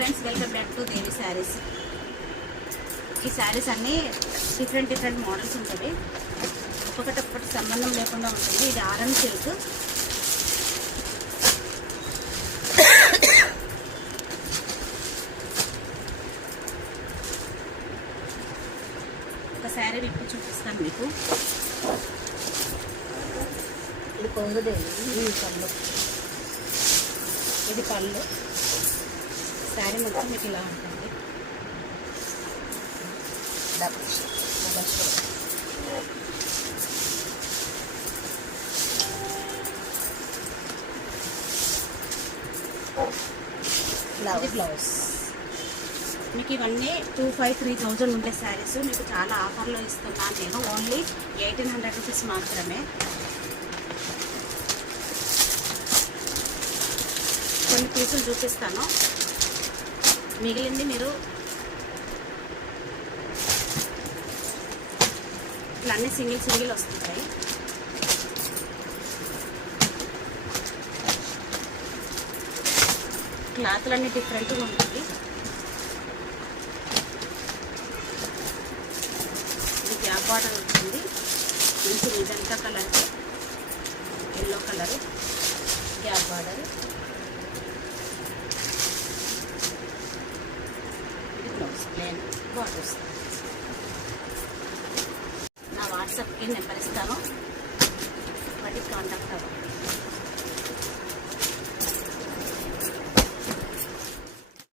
Friends, welcome back to దేవి శారీస్. ఈ శారీస్ అన్నీ different models ఉంటాయి. ఒక్కొక్కటి సంబంధం లేకుండా ఉంటుంది. ఇది ఆరెంజ్ సిల్క్, ఒక శారీ విప్పి చూపిస్తాను మీకు. ఇది కొంగుదేవి, ఇది పళ్ళు. ఇది పళ్ళు. శారీ మొత్తం మీకు ఇలా ఉంటుంది. ఇది బ్లౌజ్. మీకు ఇవన్నీ 2500-3000 ఉండే శారీస్ మీకు చాలా ఆఫర్లో ఇస్తున్నాను నేను. ఓన్లీ 1800 రూపీస్ మాత్రమే. కొన్ని పీసులు చూపిస్తాను, మిగిలింది మీరు ఇట్లా అన్నీ సింగిల్ వస్తుంటాయి. క్లాత్లన్నీ డిఫరెంట్గా ఉంటుంది. ఇది గ్యాప్ బార్డర్ ఉంటుంది. మంచి నిజంగా colour, yellow colour gap border. ఇది బ్లౌజ్ ప్లేన్ బార్డర్స్. నా వాట్సాప్కి నెంబర్ ఇస్తాను, వాటికి కాంటాక్ట్ అవ్వండి.